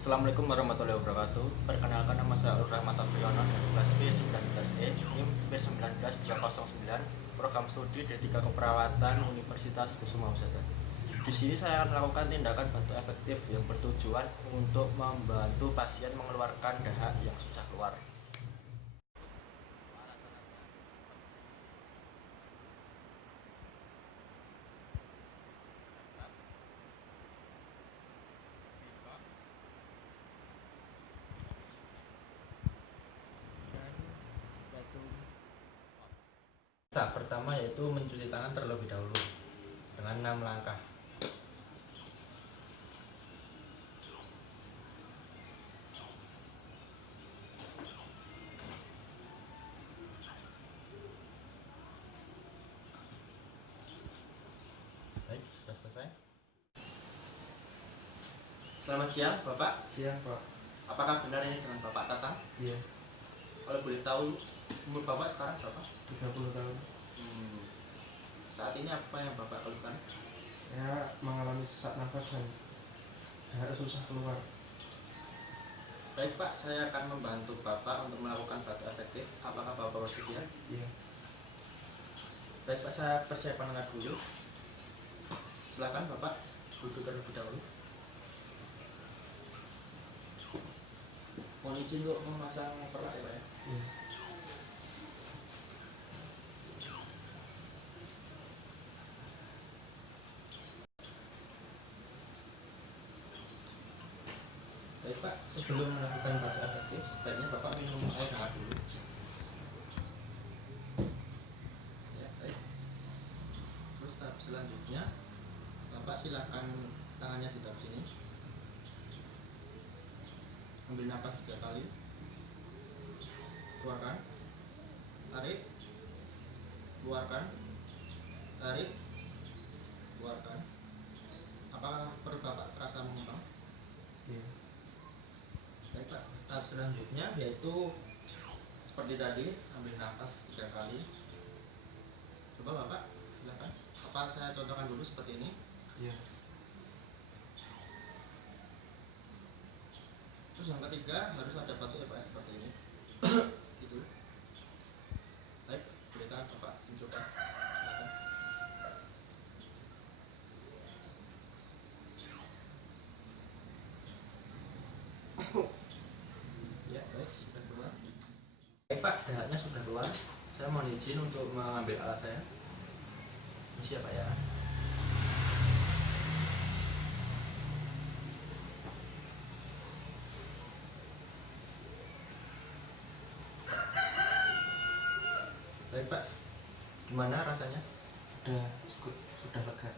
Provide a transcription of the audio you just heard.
Assalamualaikum warahmatullahi wabarakatuh. Perkenalkan, nama saya Ur Rahmat Apriyono dari kelas B19E, NIM B19309, program studi D3 Keperawatan Universitas Kusuma Usada. Di sini saya akan melakukan tindakan bantu efektif yang bertujuan untuk membantu pasien mengeluarkan dahak yang susah keluar. Tahap pertama yaitu mencuci tangan terlebih dahulu dengan 6 langkah. Baik, sudah selesai. Selamat siang, Bapak. Siang, Pak. Apakah benar ini dengan Bapak Tatang? Iya, Kalau boleh tahu, umur Bapak sekarang berapa? 30 tahun. Saat ini apa yang Bapak lakukan? Saya mengalami sesak nafas dan harus susah keluar. Baik Pak, saya akan membantu Bapak untuk melakukan bantu efektif. Apakah Bapak bersedia? Iya. Baik Pak, saya persiapkan alat dulu. Silakan Bapak duduk terlebih dahulu. Mohon izin untuk memasang perlak ya Pak ya. Iya. Baik Pak, sebelum melakukan bantu efektif, sebaiknya Bapak minum air hangat dulu. Ya, baik. Terus tahap selanjutnya, Bapak silakan tangannya ditaruh sini. Ambil nafas 3 kali. Keluarkan. Tarik. Keluarkan. Tarik. Keluarkan. Apakah perut Bapak terasa mengembang? Iya. Baik Pak, tahap selanjutnya yaitu seperti tadi, ambil nafas 3 kali. Coba Bapak, silakan. Apa saya contohkan dulu seperti ini? Iya. Terus yang ketiga harus ada batu EPS seperti ini. Gitu. Baik, berikan Bapak tunjukkan. Silakan. Ya, baik, sudah keluar. Baik Pak, dahaknya sudah keluar. Saya mohon izin untuk mengambil alat saya. Ini siapa ya? Baik Pak, gimana rasanya? Sudah lega.